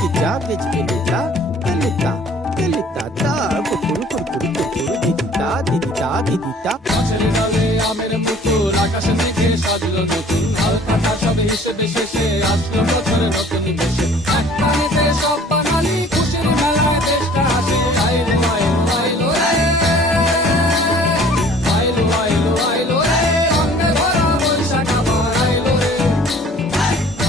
Didita, didita, didita, didita, da, kukuru, kukuru, kukuru, didita, didita, didita. গাছের ডালে আমের পুকুর আকাশে মেঘে সাজলো নতুন হাল কাটা সব হিসেবে শেষে আসলো বছরের নতুন দেশে এক পানিতে সব বাঙালি খুশির মেলায় দেশটা হাসে আইলো আইলো আইলো রে আইলো আইলো আইলো রে অঙ্গে ভরা বৈশাখ আবার আইলো রে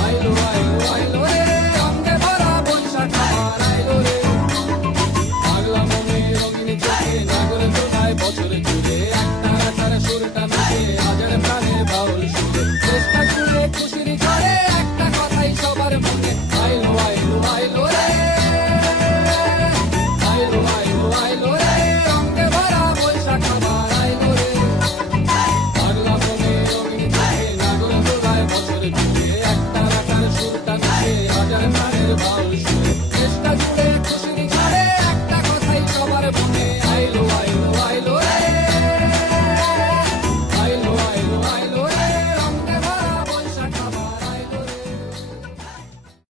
আইলো আইলো আইলো রে অঙ্গে ভরা বৈশাখ আবার আইলো রে পাগলা মনে রঙিন চোখে নাগর দোলায় বছর জুড়ে একটা রাখার সুরটা মিশে হাজার প্রাণে বাউল সুরে চেষ্টা জুড়ে খুশির ঝড়ে একটা কথাই সবার মনে আইলো আইলো আইলো রে আইলো আইলো আইলো রে অঙ্গে ভরা বৈশাখ আবার আইলো রে পাগলা মনে রঙিন চোখে নাগর দোলায় বছর জুড়ে একটা রাখার সুরটা মিশে হাজার প্রাণের বাউল সুরে চেষ্টা জুড়ে খুশির ঝড়ে একটা কথাই সবার মনে আইলো আইলো